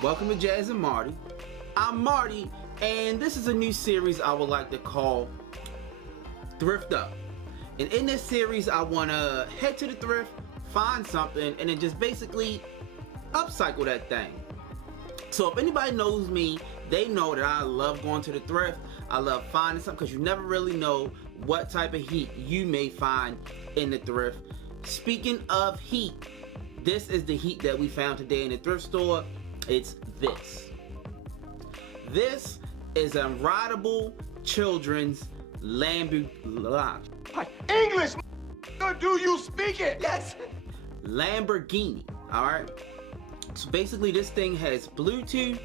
Welcome to Jazz and Marty. I'm Marty, and this is a new series I would like to call Thrift Up. And in this series, I want to head to the thrift, find something, and then just basically upcycle that thing. So if anybody knows me, they know that I love going to the thrift. I love finding something because you never really know what type of heat you may find in the thrift. Speaking of heat, this is the heat that we found today in the thrift store. It's this. This is a rideable children's English, do you speak it? Yes. Lamborghini. All right. So basically, this thing has Bluetooth.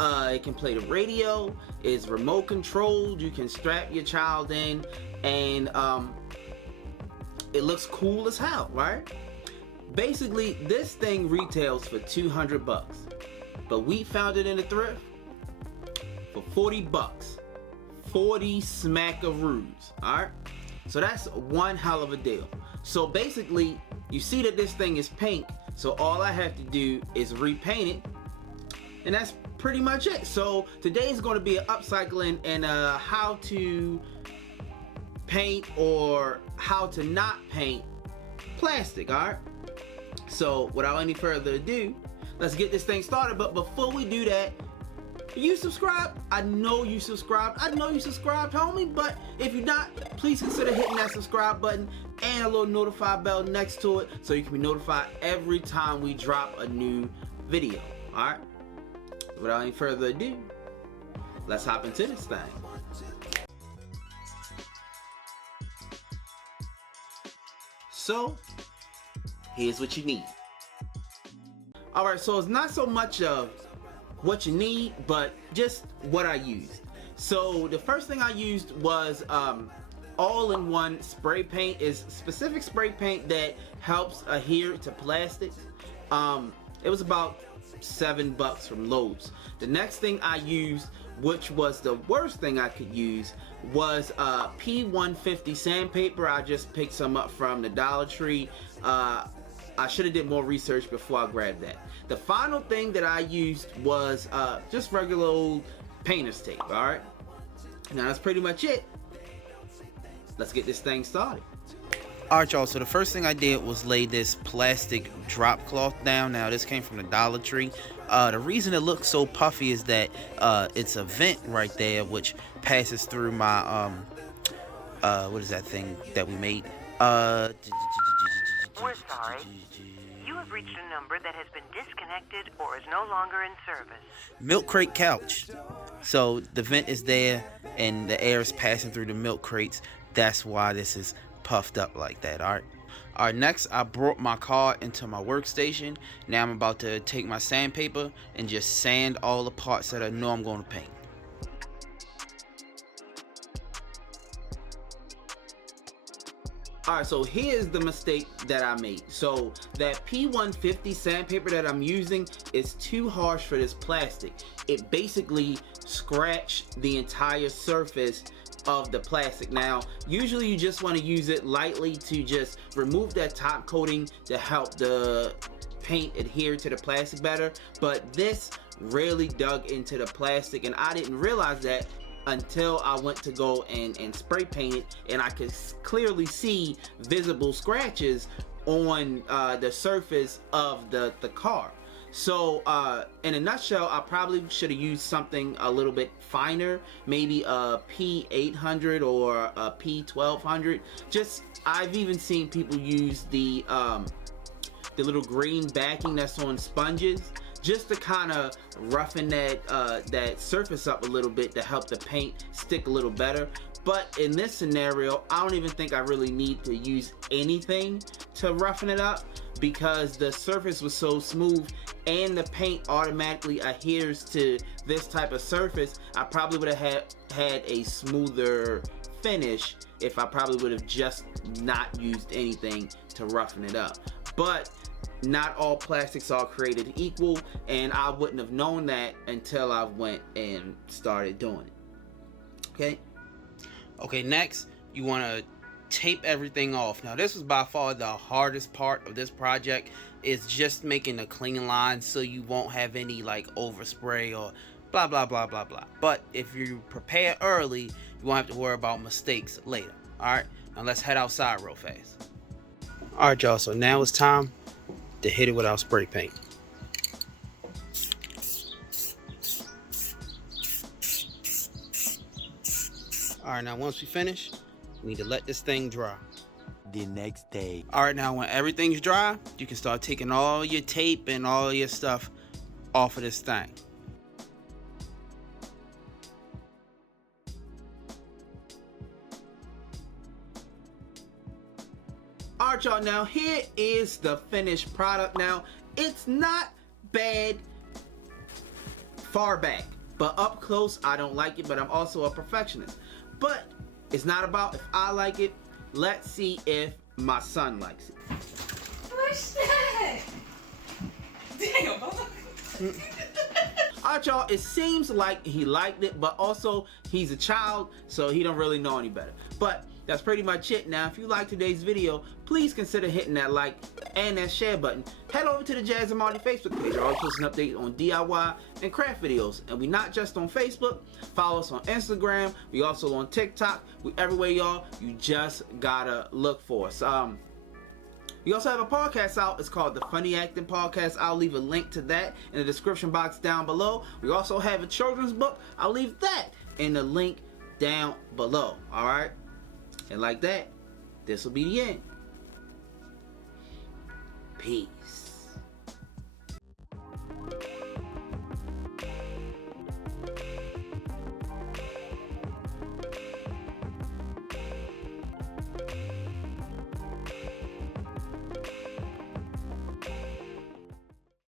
It can play the radio. It's remote controlled. You can strap your child in, and it looks cool as hell, right? Basically, this thing retails for $200, but we found it in the thrift for $40. 40 smackaroos. All right. So that's one hell of a deal. So basically, you see that this thing is pink. So all I have to do is repaint it, and that's pretty much it. So today is going to be an upcycling and how to paint or how to not paint plastic. All right. So without any further ado, let's get this thing started. But before we do that, you subscribe. I know you subscribed. I know you subscribed, homie. But if you're not, please consider hitting that subscribe button and a little notify bell next to it so you can be notified every time we drop a new video. All right. Without any further ado, let's hop into this thing. So, here's what you need. All right, so it's not so much of what you need, but just what I used. So the first thing I used was all-in-one spray paint. Is specific spray paint that helps adhere to plastics. It was about $7 from Lowe's. The next thing I used, which was the worst thing I could use, was P150 sandpaper. I just picked some up from the Dollar Tree. I should have did more research before I grabbed that. The final thing that I used was just regular old painter's tape. All right. Now that's pretty much it. Let's get this thing started. Alright, y'all, so the first thing I did was lay this plastic drop cloth down. Now this came from the Dollar Tree. The reason it looks so puffy is that it's a vent right there which passes through my what is that thing that we made? We're sorry. You have reached a number that has been disconnected or is no longer in service. Milk crate couch. So the vent is there and the air is passing through the milk crates. That's why this is puffed up like that. All right, next I brought my car into my workstation. Now I'm about to take my sandpaper and just sand all the parts that I know I'm going to paint. Alright, so here's the mistake that I made. So that P150 sandpaper that I'm using is too harsh for this plastic. It basically scratched the entire surface of the plastic. Now usually you just want to use it lightly to just remove that top coating to help the paint adhere to the plastic better, but this really dug into the plastic, and I didn't realize that until I went to go and spray paint it, and I could clearly see visible scratches on the surface of the car. So in a nutshell, I probably should have used something a little bit finer, maybe a P800 or a P1200. Just, I've even seen people use the little green backing that's on sponges, just to kind of roughen that surface up a little bit to help the paint stick a little better. But in this scenario, I don't even think I really need to use anything to roughen it up because the surface was so smooth and the paint automatically adheres to this type of surface. I probably would have had a smoother finish if I probably would have just not used anything to roughen it up. But not all plastics are created equal, and I wouldn't have known that until I went and started doing it. Okay, next you want to tape everything off. Now this was by far the hardest part of this project, is just making a clean line so you won't have any like overspray or blah blah blah blah blah. But if you prepare early, you won't have to worry about mistakes later. Alright, now let's head outside real fast. Alright y'all, so now it's time to hit it with our spray paint. Alright, now once we finish, we need to let this thing dry. The next day. Alright, now when everything's dry, you can start taking all your tape and all your stuff off of this thing. Alright y'all, now here is the finished product. Now, it's not bad far back, but up close I don't like it, but I'm also a perfectionist. But it's not about if I like it. Let's see if my son likes it. What's that? Damn. Alright y'all, it seems like he liked it, but also he's a child, so he don't really know any better. But that's pretty much it. Now, if you like today's video, please consider hitting that like and that share button. Head over to the Jazz and Marty Facebook page. I always post an update on DIY and craft videos. And we not just on Facebook. Follow us on Instagram. We also on TikTok. We everywhere, y'all. You just gotta look for us. We also have a podcast out. It's called The Funny Acting Podcast. I'll leave a link to that in the description box down below. We also have a children's book. I'll leave that in the link down below. Alright? And like that, this will be the end. Peace.